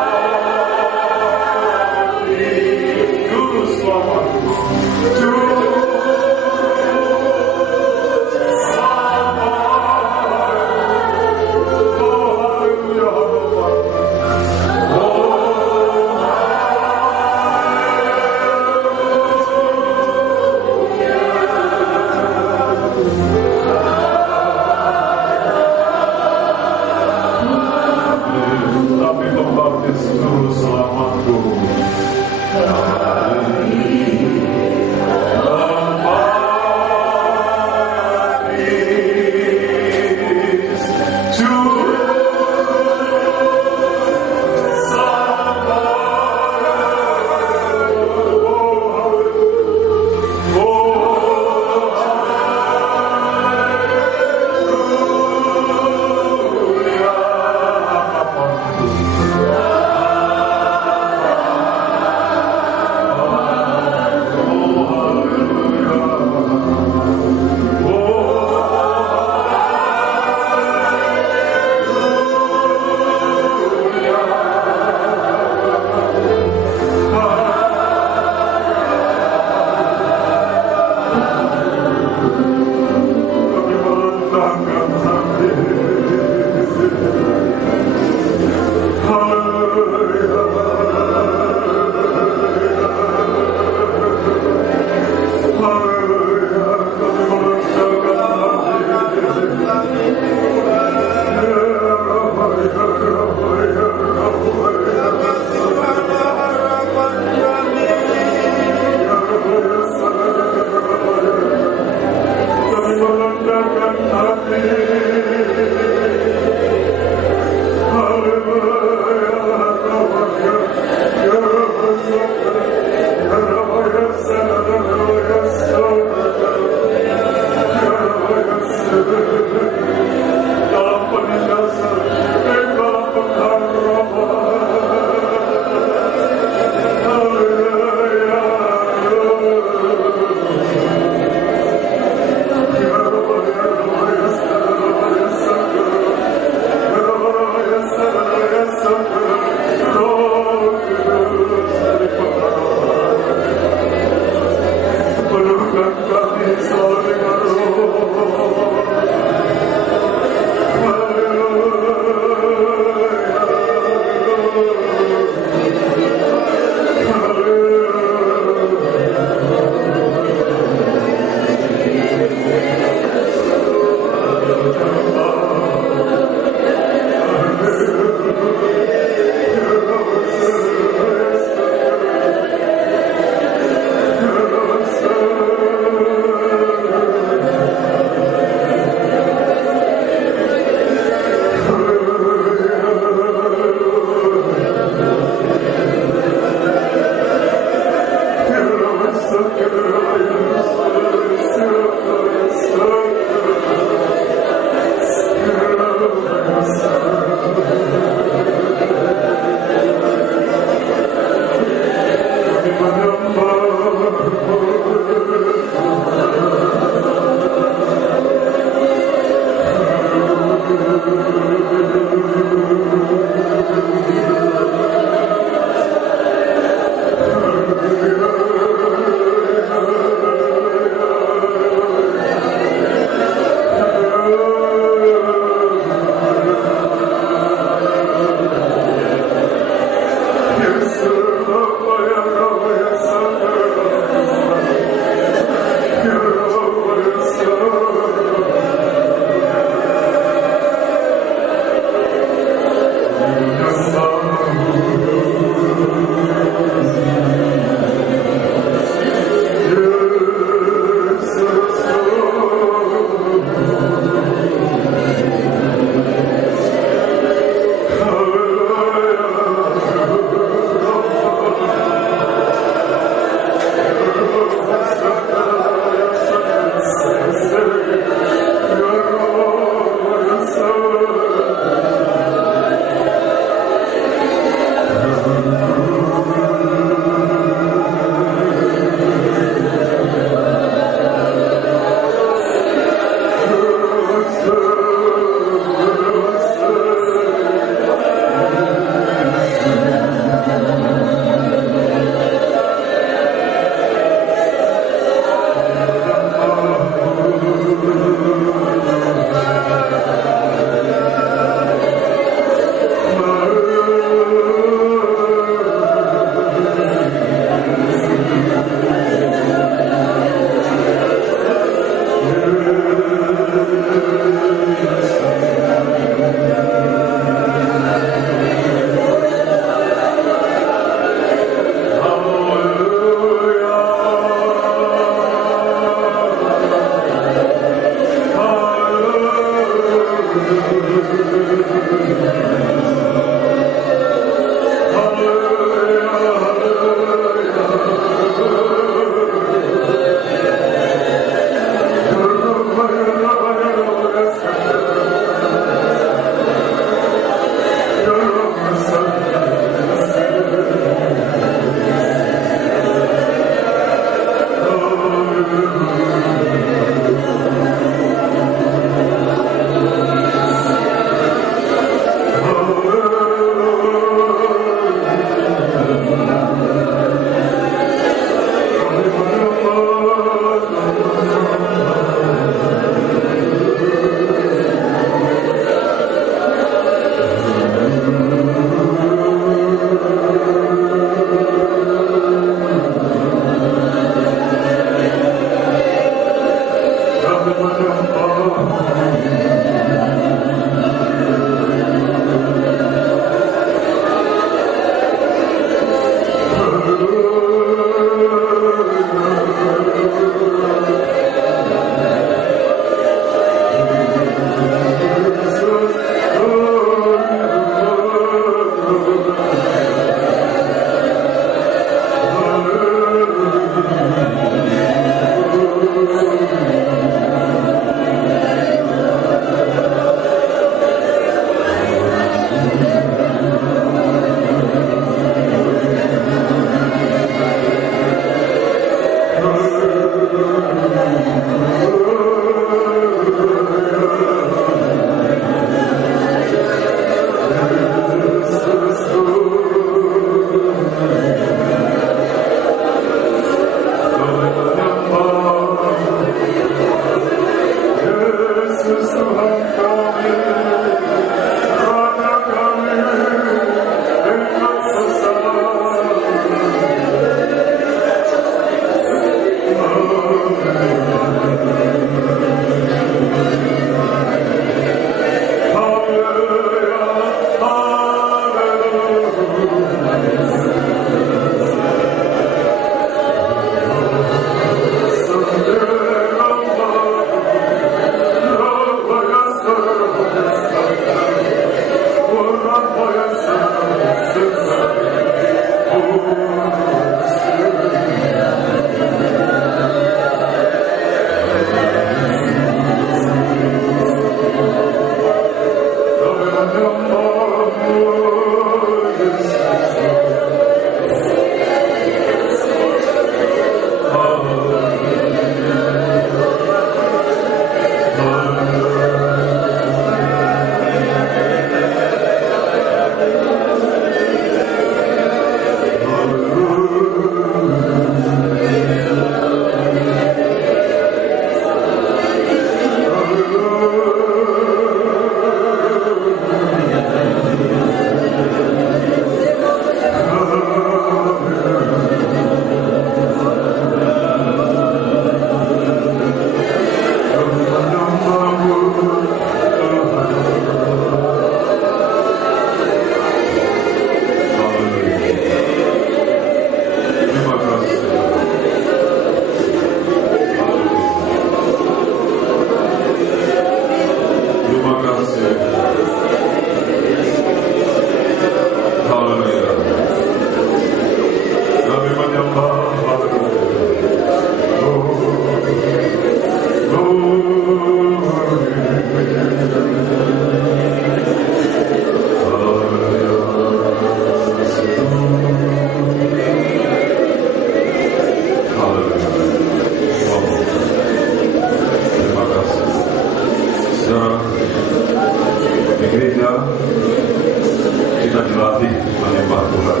berlatih menyembah Tuhan.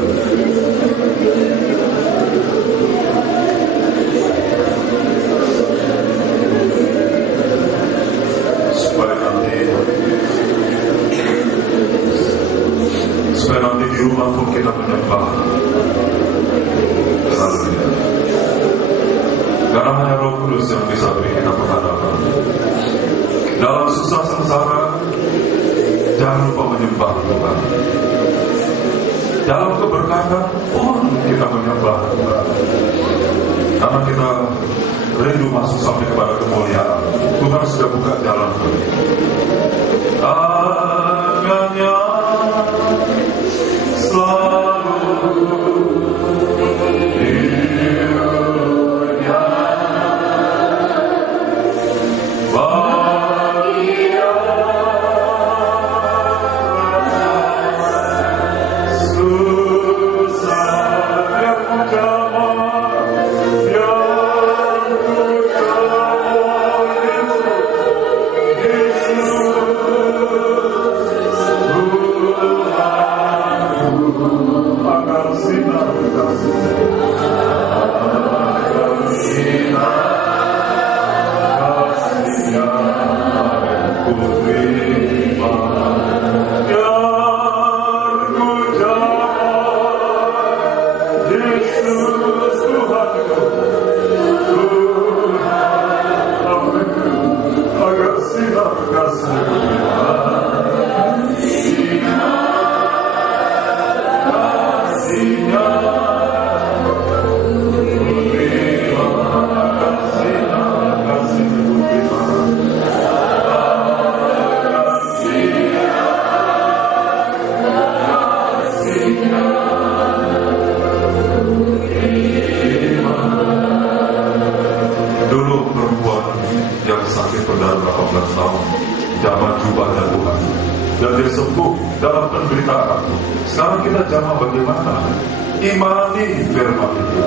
Supaya nanti di rumah pun kita menyembah. Haleluya. Karena hanya Roh Kudus yang bisa beri kita pengharapan. Dalam susah sengsara, jangan lupa menyembah Tuhan. Dalam keberkatan pun kita menyembah Tuhan. Karena kita rindu masuk sampai kepada kemuliaan. Tuhan sudah buka jalan bagi kita. Tangannya selalu hidupnya bahagia susah yang damai yang dalam penderitaan. Sekarang kita jamah bagaimana imani firman itu.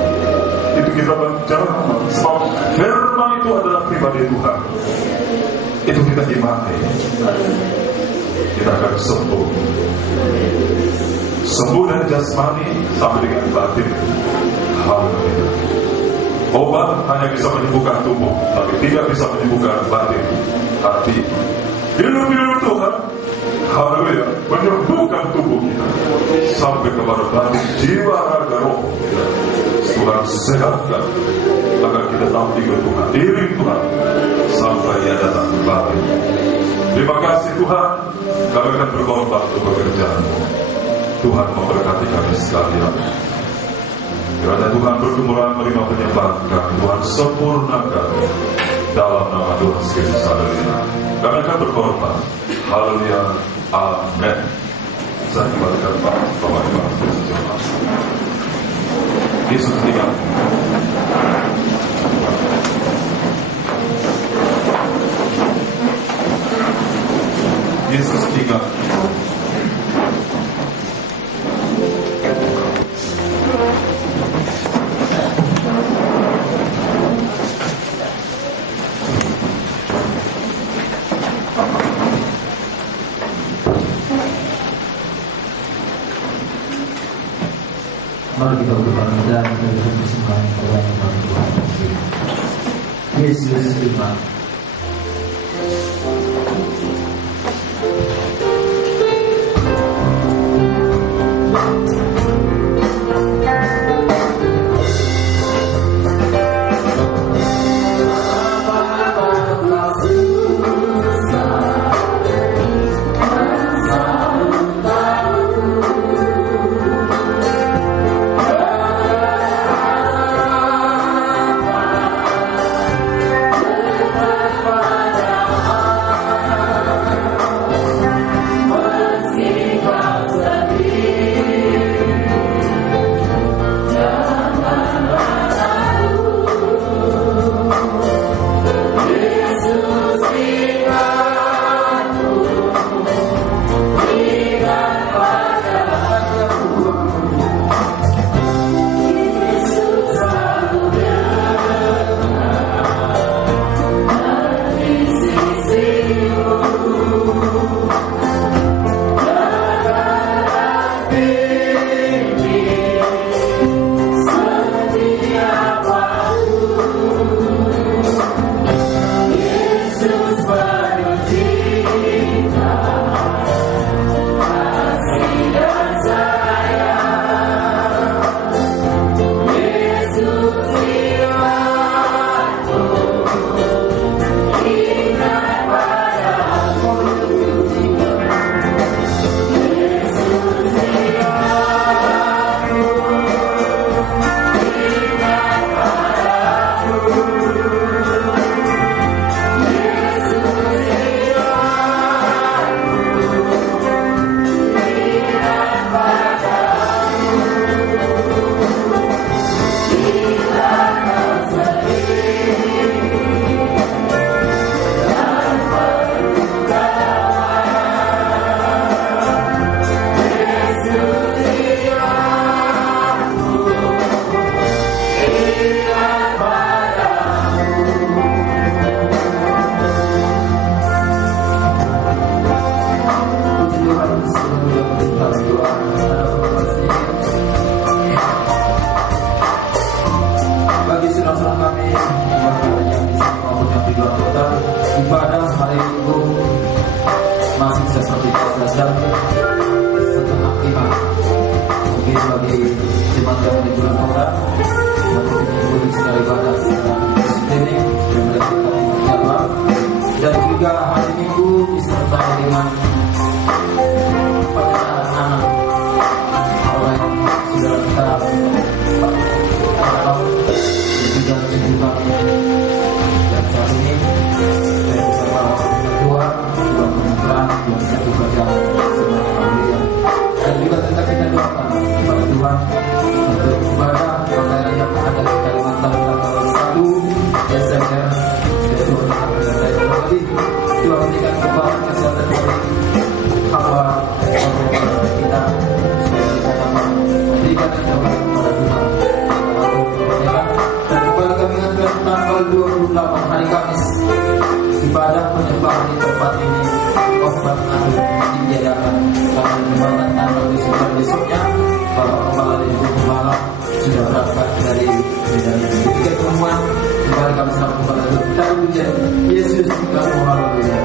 Itu kita jamah. Sebab firman itu adalah pribadi Tuhan. Itu kita imani. Kita akan sembuh. Sembuh dari jasmani sampai dengan batin. Haleluya. Obat hanya bisa menyembuhkan tubuh, tapi tidak bisa menyembuhkan batin, hati. Hidup Tuhan, haleluya, menyembuhkan tubuh kita sampai kepada batin, jiwa, raga, roh kita. Tuhan sehatkan agar kita tampil Tuhan, diri Tuhan sampai Ia datang kembali. Terima kasih Tuhan, kami akan berkorban untuk pekerjaan-Mu. Tuhan memberkati kami sekalian. Kiranya Tuhan berkemuliaan menerima penyembahan kami. Tuhan sempurnakan dalam nama Tuhan Yesus. Haleluya. Kami akan berkorban. Haleluya. Amin. Saya kembalikan Pak Bapak Ibu Yesus jemaat. Yesus tinggal. Yesus tinggal. Mari kita berdoa dan kita bersembahan kepada Tuhan. Yesus terima. bagi jemaat yang di bulan program mengikuti secara ibadah secara disiplinik yang mendapatkan jadwal, dan juga hari Minggu disertai dengan penyerahan anak oleh saudara kita Pak juga cucu kami. Dan saat ini saya bersama orang kedua kemungkinan yang satu baca semuanya Alhamdulillah, dan juga tetap kita doakan kepada Tuhan untuk ibadah online yang ada di Kalimantan tanggal 1 Desember, yaitu hari Tuhan berikan kekuatan kesehatan bagi hamba kita supaya kita dapat memberikan yang terbaik kepada Tuhan. Dan kembali kami ingatkan tanggal 28 hari Kamis ibadah penyembahan di tempat ini obat adu diadakan pada jembatan tanggal 9 besoknya. Bapak Kepala dan Ibu Kepala sudah berangkat dari Medan. Ketika pengumuman kembali kami selamat kepada Tuhan. Kita pujian Yesus kamu haleluya.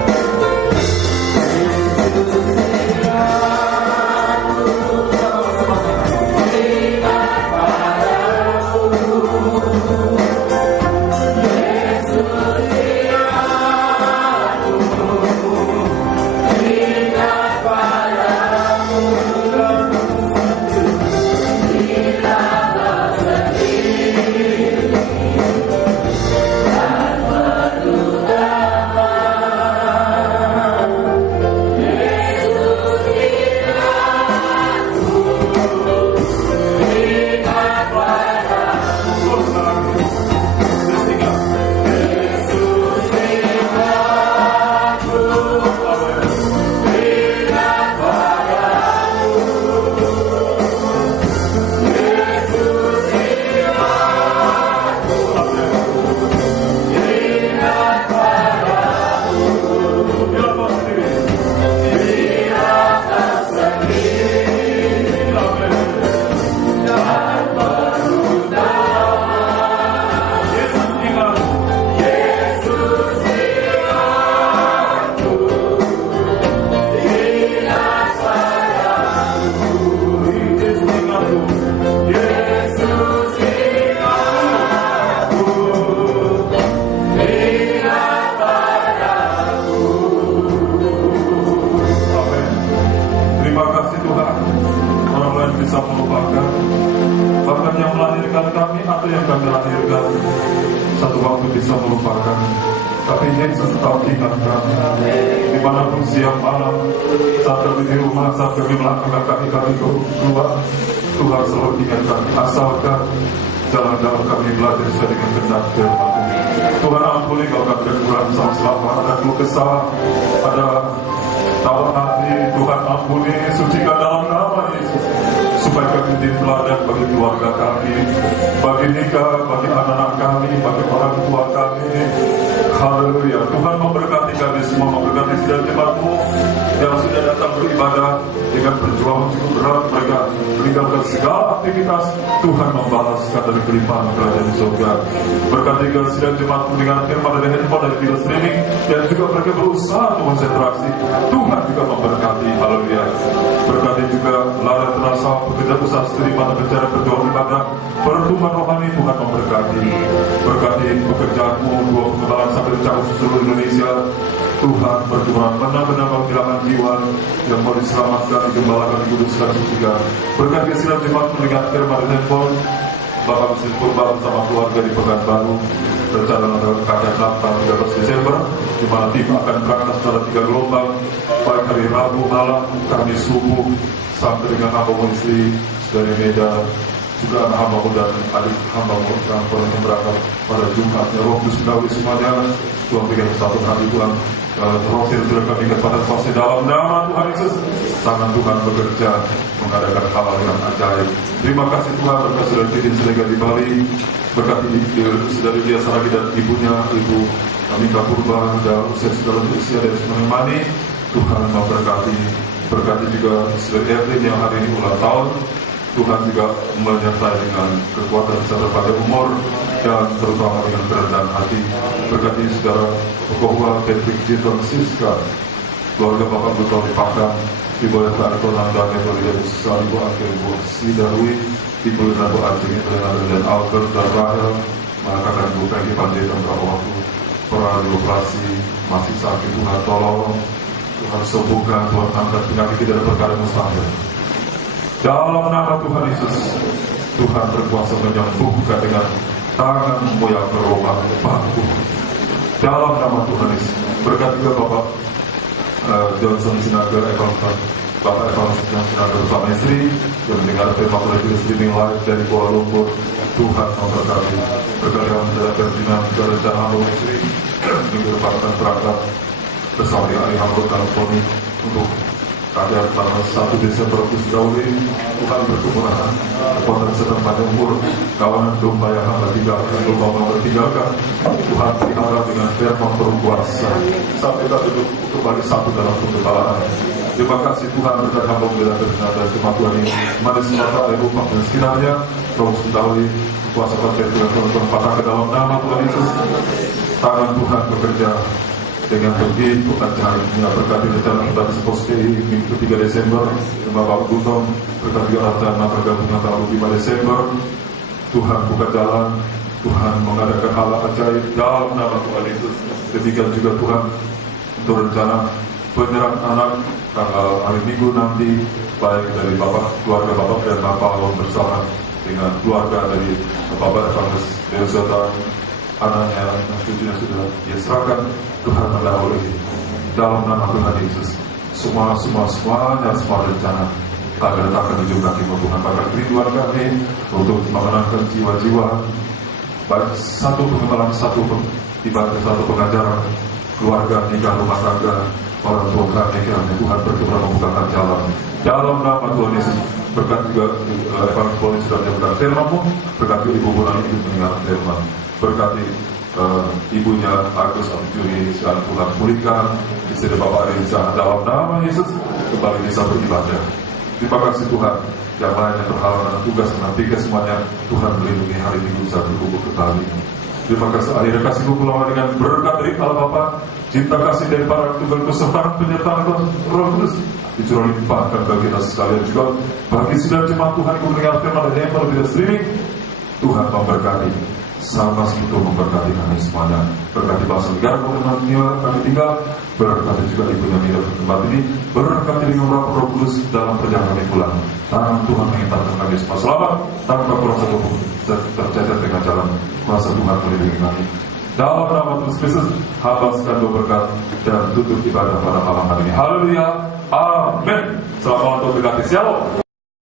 Sidang jemaat mendengar firman dari handphone dari video streaming, dan juga mereka berusaha untuk konsentrasi. Tuhan juga memberkati, haleluya. Berkati juga lara terasa pekerjaan usaha studi pada bicara perjuangan ibadah, pertumbuhan rohani. Tuhan memberkati. Berkati pekerjaanmu, dua pengembangan sampai jauh seluruh Indonesia. Tuhan berdoa benar-benar kehilangan jiwa yang mau diselamatkan, digembalakan, dikuduskan, disucikan. Berkati sidang jemaat mendengar firman dari handphone, Bapak Mesin Purba bersama keluarga di Pekanbaru, rencana keadaan tanggal 13 Desember, di mana tim akan berangkat secara 3 gelombang, baik hari Rabu malam, Kamis subuh, sampai dengan hamba istri dari Medan, juga anak hamba dan adik hamba yang berangkat pada Jumat. Roh Kudus Dawi semuanya, Tuhan berikan satu hari Tuhan. Roh sudah kami kepada fase dalam nama Tuhan Yesus. Tangan Tuhan bekerja mengadakan hal yang ajaib. Terima kasih Tuhan, berkat saudara Tidin Selega di Bali, berkati saudara dia Saragi dan ibunya, Ibu Mika Purba, dan usia dari Semeneng Mani. Tuhan memberkati, berkati juga saudara Erwin yang hari ini ulang tahun. Tuhan juga menyertai dengan kekuatan serta pada umur dan terutama dengan kerendahan hati. Berkati saudara Kokohua, Patrick Jiton Siska, keluarga Bapak Betul di Padang, Ibu yang tak ada nandanya berikan usaha ibu akhir ibu sidarwi ibu yang aku anjingnya dan Albert dan Rahel mengatakan ibu Peggy Panjaitan berapa waktu pernah dioperasi masih sakit. Tuhan tolong, Tuhan sembuhkan, Tuhan angkat penyakit tidak ada perkara mustahil. Dalam nama Tuhan Yesus, Tuhan berkuasa menyembuhkan dengan tangan-Mu yang berubah baku. Dalam nama Tuhan Yesus, berkat juga Bapak Johnson Sinaga, Bapak Evangelis Sinaga bersama istri yang mendengar firman Tuhan streaming live dari Kuala Lumpur. Tuhan memberkati, berkati dalam saudara Ferdinand juga rencana hamba istri minggu depan akan berangkat bersama dengan ahli hamba California untuk ada tanggal 1 Desember Kusdauli. Tuhan berkemurahan, kekuatan sedang panjang umur, kawanan domba yang hamba tinggalkan, domba hamba tinggalkan. Tuhan pelihara dengan firman berkuasa sampai kita duduk kembali satu dalam penggebalaan. Terima kasih Tuhan berkat hamba membela Ferdinand dan jemaat Tuhan ini manis mata air rumah dan sekitarnya. Roh Kusdauli kuasa kuasa Tuhan patah ke dalam nama Tuhan Yesus. Tangan Tuhan bekerja dengan begitu ajaibnya. Berkati rencana Baptis Poskei minggu 3 Desember, Bapak Gutong berkati rencana pergabungan tanggal 5 Desember. Tuhan buka jalan, Tuhan mengadakan hal ajaib dalam nama Tuhan Yesus. Demikian juga Tuhan untuk rencana penyerang anak tanggal hari Minggu nanti, baik dari Bapak keluarga Bapak dan Bapak bersama dengan keluarga dari Bapak Evangelis Deosota, anaknya dan cucunya sudah dia serahkan. Tuhan mendahului dalam nama Tuhan Yesus. Semua rencana tak letakkan di ujung kaki Tuhan. Bahkan kerinduan kami untuk mengenangkan jiwa-jiwa, baik satu pengembalaan, satu ibadah, satu pengajaran, keluarga, nikah, rumah tangga, orang tua kami, kiranya Tuhan berkenan membukakan jalan dalam nama Tuhan Yesus. Berkat juga Evangelis sudah menyampaikan firman-Mu, berkati Ibu Bulan ini mendengar firman, berkati ibunya Agus Abduri dan Tuhan pulihkan istri Bapak Rinsa dalam nama Yesus, kembali bisa beribadah. Terima kasih Tuhan. Yang lainnya berhalangan tugas menantikan semuanya, Tuhan melindungi hari Minggu bisa berkumpul kembali. Terima kasih. Akhirnya kasih kumpulan dengan berkat dari Allah Bapa, cinta kasih dari para Tuhan, kesertaan penyertaan Roh Kudus dicurahkan limpahkan bagi kita sekalian, juga bagi saudara jemaat Tuhan yang mendengar firman dan yang tidak streaming. Tuhan memberkati, sama seperti memberkati kami semuanya. Berkati bangsa negara kami tinggal, berkati juga ibunya Mira di tempat ini, berkati dengan Roh Kudus dalam perjalanan kami pulang. Tangan Tuhan mengingatkan kami semua selamat, tanpa kurang satu pun tercatat dengan jalan kuasa Tuhan melindungi kami. Dalam nama Tuhan Kristus, hamba sekalian berberkat dan tutup ibadah pada malam hari ini. Haleluya, amin. Selamat untuk berkati. Shalom.